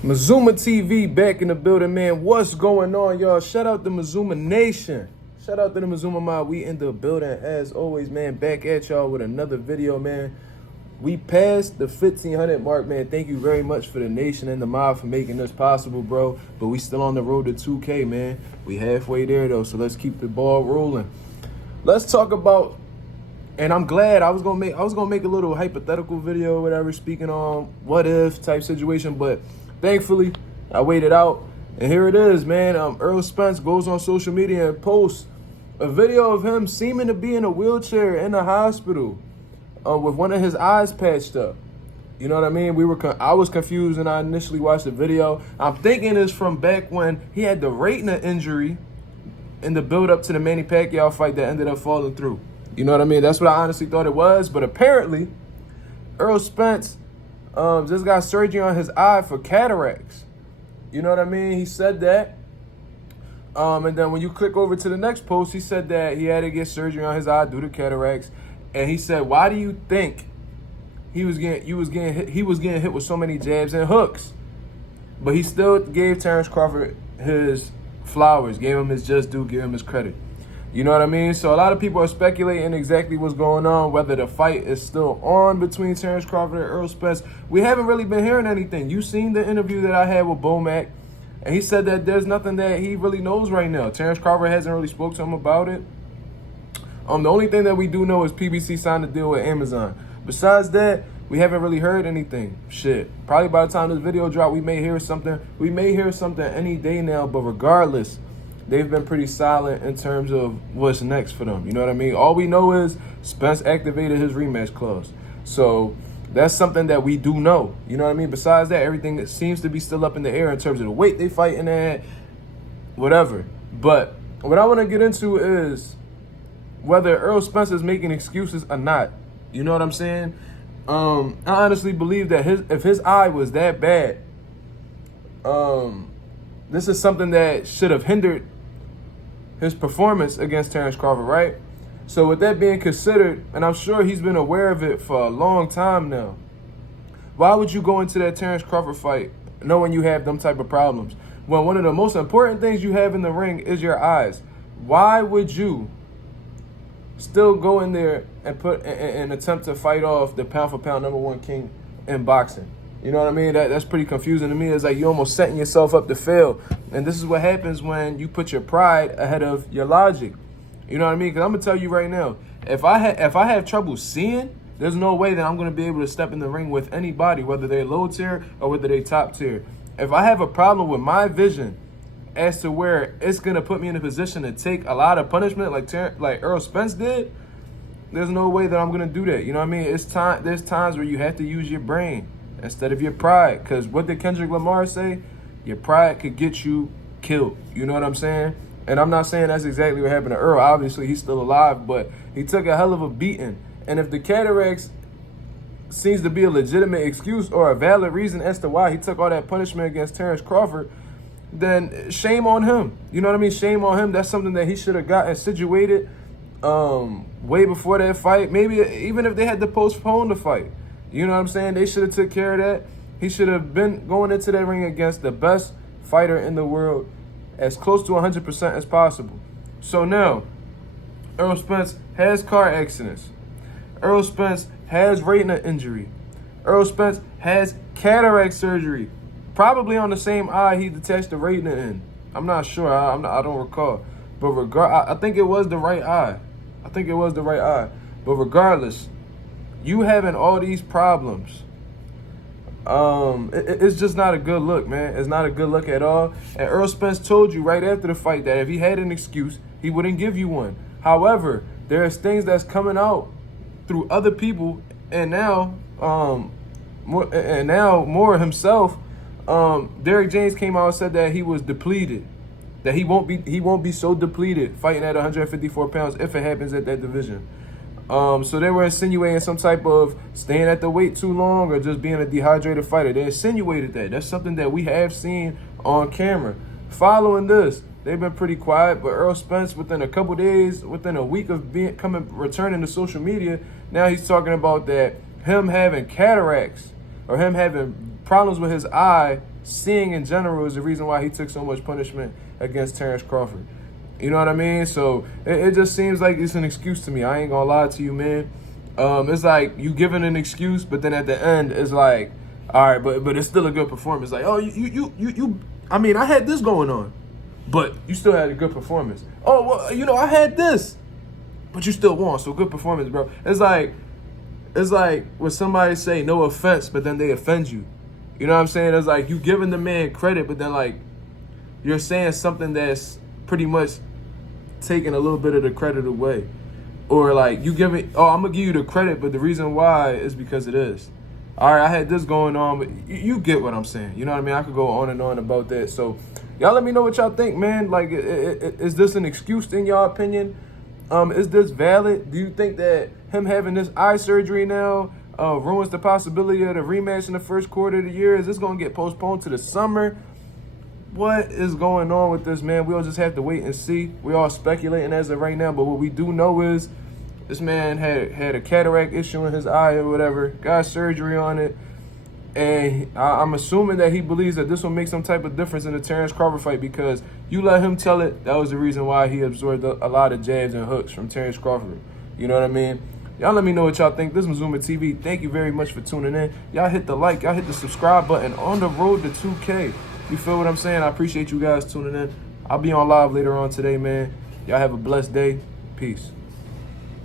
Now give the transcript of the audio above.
Mazuma TV back in the building, man. What's going on, y'all? Shout out to Mazuma Nation. Shout out to the Mazuma Mob. We in the building as always, man. Back at y'all with another video, man. We passed the 1,500 mark, man. Thank you very much for the nation and the mob for making this possible, bro. But we still on the road to 2K, man. We halfway there though, so let's keep the ball rolling. Let's talk about. And I'm glad I was gonna make a little hypothetical video or whatever, speaking on what if type situation, but thankfully I waited out, and here it is, man. Errol Spence goes on social media and posts a video of him seeming to be in a wheelchair in the hospital, with one of his eyes patched up. You know what I mean? I was confused when I initially watched the video. I'm thinking it's from back when he had the retina injury in the build up to the Manny Pacquiao fight that ended up falling through. You know what I mean? That's what I honestly thought it was. But apparently, Errol Spence just got surgery on his eye for cataracts. You know what I mean? He said that. And then when you click over to the next post, he said that he had to get surgery on his eye due to cataracts. And he said, "Why do you think he was getting hit with so many jabs and hooks?" But he still gave Terence Crawford his flowers, gave him his just due, gave him his credit. You know what I mean? So a lot of people are speculating exactly what's going on, whether the fight is still on between Terence Crawford and Errol Spence. We haven't really been hearing anything. You seen the interview that I had with Bomac, and he said that there's nothing that he really knows right now. Terence Crawford hasn't really spoke to him about it. The only thing that we do know is PBC signed a deal with Amazon. Besides that, we haven't really heard anything. Shit. Probably by the time this video drop, we may hear something. We may hear something any day now, but regardless, they've been pretty silent in terms of what's next for them. You know what I mean? All we know is Spence activated his rematch clause. So that's something that we do know. You know what I mean? Besides that, everything seems to be still up in the air in terms of the weight they fighting at, whatever. But what I want to get into is whether Errol Spence is making excuses or not. You know what I'm saying? I honestly believe that if his eye was that bad, this is something that should have hindered his performance against Terence Crawford, right? So with that being considered, and I'm sure he's been aware of it for a long time now, why would you go into that Terence Crawford fight knowing you have them type of problems? When one of the most important things you have in the ring is your eyes. Why would you still go in there and attempt to fight off the pound-for-pound #1 king in boxing? You know what I mean? That's pretty confusing to me. It's like you're almost setting yourself up to fail. And this is what happens when you put your pride ahead of your logic. You know what I mean? Because I'm going to tell you right now, if I have trouble seeing, there's no way that I'm going to be able to step in the ring with anybody, whether they're low tier or whether they're top tier. If I have a problem with my vision as to where it's going to put me in a position to take a lot of punishment like Errol Spence did, there's no way that I'm going to do that. You know what I mean? There's times where you have to use your brain instead of your pride. Because what did Kendrick Lamar say? Your pride could get you killed. You know what I'm saying? And I'm not saying that's exactly what happened to Errol. Obviously, he's still alive, but he took a hell of a beating. And if the cataracts seems to be a legitimate excuse or a valid reason as to why he took all that punishment against Terence Crawford, then shame on him. You know what I mean? Shame on him. That's something that he should have gotten situated way before that fight. Maybe even if they had to postpone the fight. You know what I'm saying? They should have took care of that. He should have been going into that ring against the best fighter in the world as close to 100% as possible. So now, Errol Spence has car accidents. Errol Spence has retina injury. Errol Spence has cataract surgery, probably on the same eye he detached the retina in. I'm not sure. I don't recall. But I think it was the right eye. But regardless, you having all these problems, it's just not a good look, man. It's not a good look at all. And Errol Spence told you right after the fight that if he had an excuse, he wouldn't give you one. However, there's things that's coming out through other people, and now more himself. Derrick James came out and said that he was depleted, that he won't be so depleted fighting at 154 pounds if it happens at that division. So they were insinuating some type of staying at the weight too long or just being a dehydrated fighter. They insinuated that. That's something that we have seen on camera. Following this, they've been pretty quiet, but Errol Spence, within a couple days, within a week of returning to social media, now he's talking about that him having cataracts or him having problems with his eye seeing in general is the reason why he took so much punishment against Terence Crawford. You know what I mean? So it just seems like it's an excuse to me. I ain't gonna lie to you, man. It's like you giving an excuse, but then at the end, it's like, all right, but it's still a good performance. Like, oh, you. I mean, I had this going on, but you still had a good performance. Oh, well, you know, I had this, but you still won. So good performance, bro. It's like when somebody say no offense, but then they offend you. You know what I'm saying? It's like you giving the man credit, but then like you're saying something that's pretty much taking a little bit of the credit away. Or like you giving, oh, I'm gonna give you the credit, but the reason why is because it is. All right, I had this going on, but you get what I'm saying. You know what I mean? I could go on and on about that. So y'all let me know what y'all think, man. Like, is this an excuse in y'all opinion? Is this valid? Do you think that him having this eye surgery now ruins the possibility of the rematch in the first quarter of the year? Is this gonna get postponed to the summer? What is going on with this, man? We'll just have to wait and see. We all speculating as of right now, but what we do know is this man had a cataract issue in his eye or whatever, got surgery on it, and I'm assuming that he believes that this will make some type of difference in the Terence Crawford fight because you let him tell it. That was the reason why he absorbed a lot of jabs and hooks from Terence Crawford. You know what I mean? Y'all let me know what y'all think. This is Mazuma TV. Thank you very much for tuning in. Y'all hit the like. Y'all hit the subscribe button on the road to 2K. You feel what I'm saying? I appreciate you guys tuning in. I'll be on live later on today, man. Y'all have a blessed day. Peace.